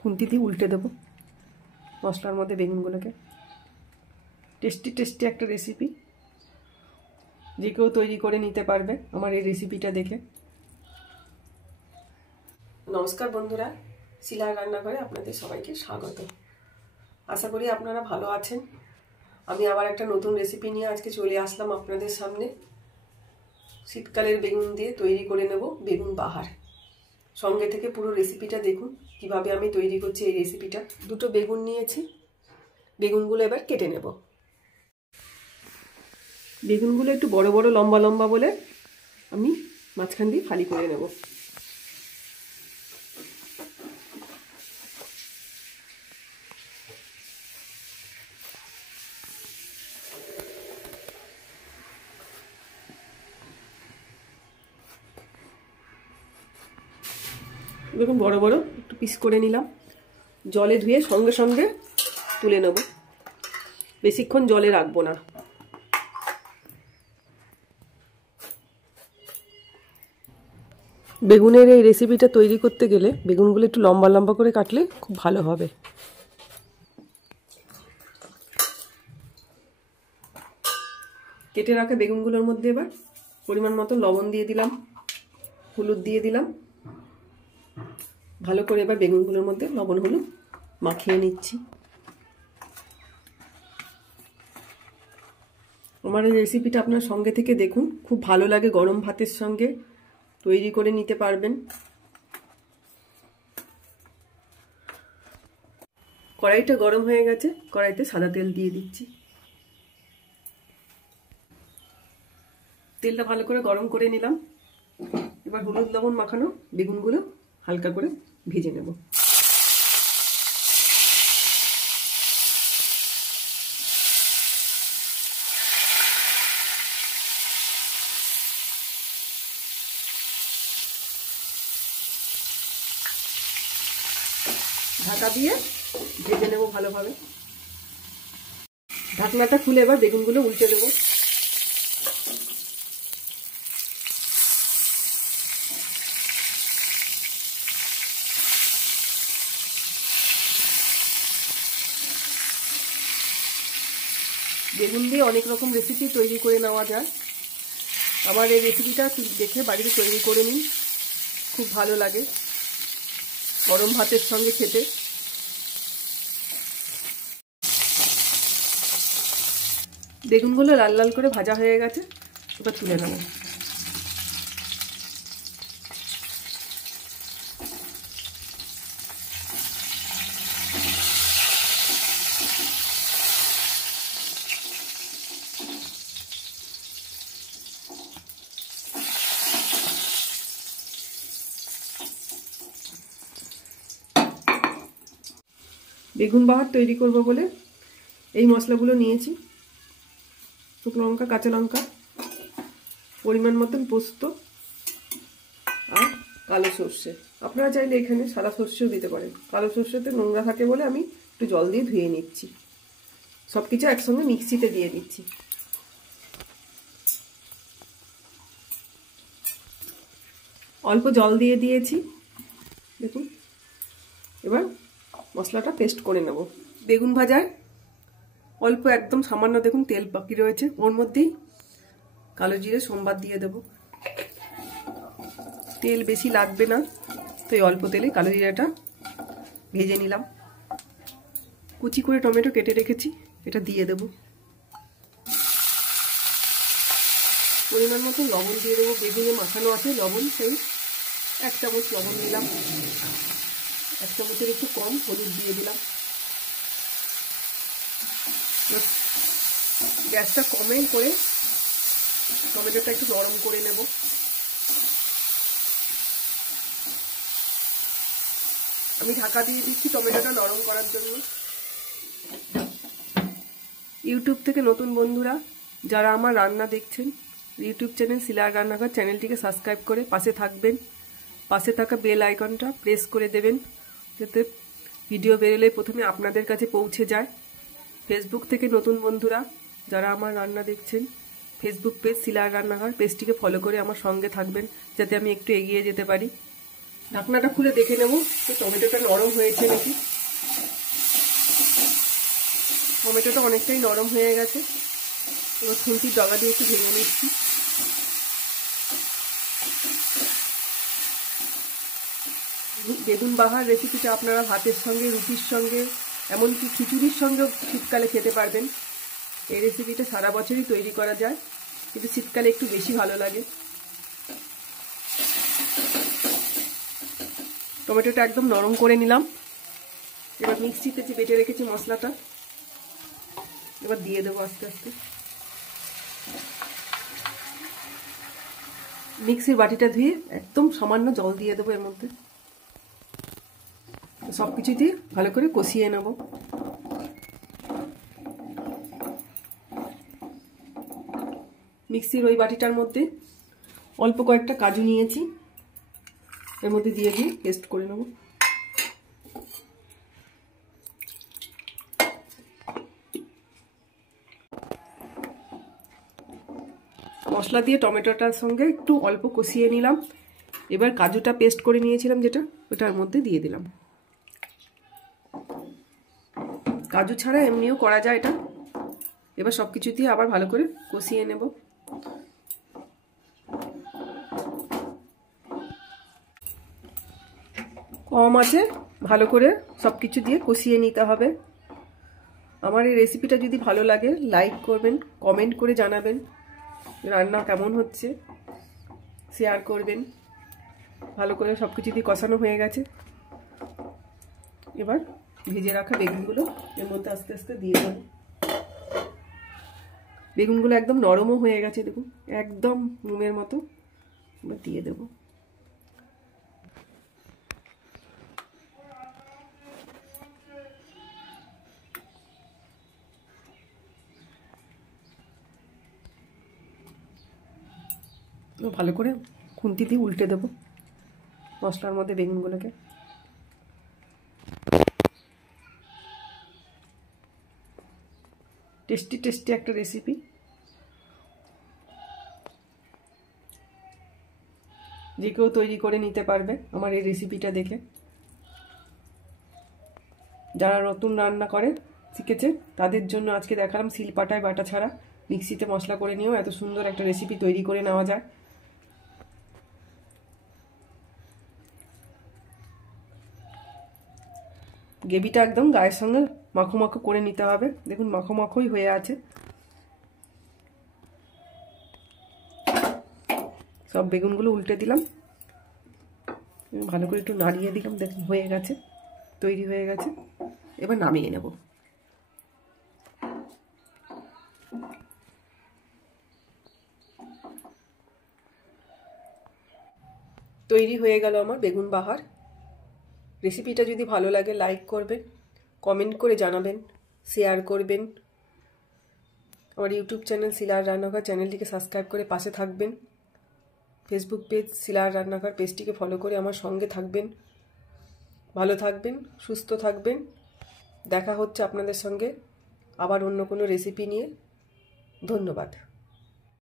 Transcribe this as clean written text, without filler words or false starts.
খুন্তি দিয়ে উল্টে দেবো মশলার মধ্যে বেগুনগুলোকে। টেস্টি টেস্টি একটা রেসিপি, যে কেউ তৈরি করে নিতে পারবে আমার এই রেসিপিটা দেখে। নমস্কার বন্ধুরা, শিলার রান্নাঘরে আপনাদের সবাইকে স্বাগত। আশা করি আপনারা ভালো আছেন। আমি আবার একটা নতুন রেসিপি নিয়ে আজকে চলে আসলাম আপনাদের সামনে। শীতকালের বেগুন দিয়ে তৈরি করে নেব বেগুন বাহার। সঙ্গে থেকে পুরো রেসিপিটা দেখুন কিভাবে আমি তৈরি করছি এই রেসিপিটা। দুটো বেগুন নিয়েছি, বেগুনগুলো এবার কেটে নেব। বেগুনগুলো একটু বড় বড় লম্বা লম্বা বলে আমি মাঝখান দিয়ে ফালি করে নেব। দেখুন বড় বড় একটু পিস করে নিলাম। জলে ধুয়ে সঙ্গে সঙ্গে তুলে নেব, বেশিক্ষণ জলে রাখবো না। বেগুনের এই রেসিপিটা তৈরি করতে গেলে বেগুনগুলো একটু লম্বা লম্বা করে কাটলে খুব ভালো হবে। কেটে রাখা বেগুনগুলোর মধ্যে এবার পরিমাণ মতো লবণ দিয়ে দিলাম, হলুদ দিয়ে দিলাম। ভালো করে এবার বেগুনগুলোর মধ্যে লবণ হলুদ মাখিয়ে নিচ্ছি। আমার এই রেসিপিটা আপনার সঙ্গে থেকে দেখুন, খুব ভালো লাগে। গরম ভাতের সঙ্গে তৈরি করে নিতে পারবেন। কড়াইটা গরম হয়ে গেছে, কড়াইতে সাদা তেল দিয়ে দিচ্ছি। তেলটা ভালো করে গরম করে নিলাম। এবার হলুদ লবণ মাখানো বেগুনগুলো হালকা করে ভেজে নেব। ঢাকা দিয়ে ভেজে নেব ভালোভাবে। ঢাকনাটা খুলে এবার বেগুনগুলো উল্টে দেব। বেগুন দিয়ে অনেক রকম রেসিপি তৈরি করে নেওয়া যায়। আমার এই রেসিপিটা দেখে বাড়িতে তৈরি করে নিন, খুব ভালো লাগে গরম ভাতের সঙ্গে খেতে। বেগুনগুলো লাল লাল করে ভাজা হয়ে গেছে, এবার তুলে নেব। বেগুন বাহার তৈরি করব বলে এই মশলাগুলো নিয়েছি। শুকনো লঙ্কা, কাঁচা লঙ্কা, পরিমাণ মতন পোস্ত আর কালো সর্ষে। আপনারা চাইলে এখানে সাদা সর্ষেও দিতে পারেন। কালো সর্ষেতে নোংরা থাকে বলে আমি একটু জল দিয়ে ধুয়ে নিচ্ছি। সব কিছু একসঙ্গে মিক্সিতে দিয়ে দিচ্ছি। অল্প জল দিয়ে দিয়েছি, দেখুন। এবার মশলাটা পেস্ট করে নেব। বেগুন ভাজার অল্প একদম সামান্য দেখুন তেল বাকি রয়েছে, ওর মধ্যেই কালো জিরে সোমবার দিয়ে দেব। তেল বেশি লাগবে না, তো এই অল্প তেলে কালো জিরাটা ভেজে নিলাম। কুচি করে টমেটো কেটে রেখেছি, এটা দিয়ে দেব। পরিমাণ মতো লবণ দিয়ে দেবো। বেগুনে মাখানো আছে লবণ, সেই 1 চামচ লবণ দিলাম। 1 চামচের একটু কম হলুদ দিয়ে দিলাম। গ্যাসটা কমে করে টমেটোটা একটু নরম করে নেব। আমি ঢাকা দিয়ে দিচ্ছি টমেটোটা নরম করার জন্য। ইউটিউব থেকে নতুন বন্ধুরা যারা আমার রান্না দেখছেন, ইউটিউব চ্যানেল শিলার রান্নাঘর চ্যানেলটিকে সাবস্ক্রাইব করে পাশে থাকবেন। পাশে থাকা বেল আইকনটা প্রেস করে দেবেন, যাতে ভিডিও বেরোলে প্রথমে আপনাদের কাছে পৌঁছে যায়। ফেসবুক থেকে নতুন বন্ধুরা যারা আমার রান্না দেখছেন, ফেসবুক পেজ শিলার রান্নাঘর পেজটিকে ফলো করে আমার সঙ্গে থাকবেন, যাতে আমি একটু এগিয়ে যেতে পারি। ঢাকনাটা খুলে দেখে নেব যে টমেটোটা নরম হয়েছে নাকি। টমেটোটা অনেকটাই নরম হয়ে গেছে। এবার খুন্তির ডগা দিয়ে একটু ভেঙে নিচ্ছি। বেগুন বাহার রেসিপিটা আপনারা ভাতের সঙ্গে, রুটির সঙ্গে, এমনকি খিচুড়ির সঙ্গেও শীতকালে খেতে পারবেন। এই রেসিপিটা সারা বছরই তৈরি করা যায়, কিন্তু শীতকালে একটু বেশি ভালো লাগে। টমেটোটা একদম নরম করে নিলাম। এবার মিক্সিতে যে বেটে রেখেছি মশলাটা এবার দিয়ে দেবো আস্তে আস্তে। মিক্সির বাটিটা ধুয়ে একদম সামান্য জল দিয়ে দেবো এর মধ্যে। সব কিছু দিয়ে ভালো করে কষিয়ে নেব। মিক্সির ওই বাটিটার মধ্যে অল্প কয়েকটা কাজু নিয়েছি, এর মধ্যে দিয়ে পেস্ট করে নেব। মশলা দিয়ে টমেটোটার সঙ্গে একটু অল্প কষিয়ে নিলাম। এবার কাজুটা পেস্ট করে নিয়েছিলাম যেটা, ওটার মধ্যে দিয়ে দিলাম। কাজু ছাড়া এমনিও করা যায় এটা। এবার সব কিছু দিয়ে আবার ভালো করে কষিয়ে নেব। কম আছে ভালো করে সব কিছু দিয়ে কষিয়ে নিতে হবে। আমার এই রেসিপিটা যদি ভালো লাগে লাইক করবেন, কমেন্ট করে জানাবেন রান্না কেমন হচ্ছে, শেয়ার করবেন। ভালো করে সব কিছু দিয়ে কষানো হয়ে গেছে। এবার ভেজে রাখা বেগুনগুলো এর মধ্যে আস্তে আস্তে দিয়ে দেব। বেগুনগুলো একদম নরমও হয়ে গেছে, দেখুন একদম নুনের মতো। এবার দিয়ে দেব। ভালো করে খুন্তি দিয়ে উল্টে দেব মশলার মধ্যে বেগুনগুলোকে। টেস্টি টেস্টি একটা রেসিপি। যে কেউ তৈরি করে নিতে পারবে আমার এই রেসিপিটা দেখে। যারা নতুন রান্না করে শিখেছে তাদের জন্য আজকে দেখালাম শিলপাটায় বাটা ছাড়া মিক্সিতে মশলা করে নিয়েও এত সুন্দর একটা রেসিপি তৈরি করে নেওয়া যায়। গ্রেভিটা একদম গায়ের সঙ্গে মাখো মাখো করে নিতে হবে। দেখুন মাখো মাখোই হয়ে আছে। সব বেগুনগুলো উল্টে দিলাম, ভালো করে একটু নাড়িয়ে দিলাম। দেখুন হয়ে গেছে, তৈরি হয়ে গেছে। এবার নামিয়ে নেব। তৈরি হয়ে গেল আমার বেগুন বাহার। রেসিপিটা যদি ভালো লাগে লাইক করবেন, কমেন্ট করে জানাবেন, শেয়ার করবেন। আমার ইউটিউব চ্যানেল শিলার রান্নাঘর চ্যানেলটিকে সাবস্ক্রাইব করে পাশে থাকবেন। ফেসবুক পেজ শিলার রান্নাঘর পেজটিকে ফলো করে আমার সঙ্গে থাকবেন। ভালো থাকবেন, সুস্থ থাকবেন। দেখা হচ্ছে আপনাদের সঙ্গে আবার অন্য কোনো রেসিপি নিয়ে। ধন্যবাদ।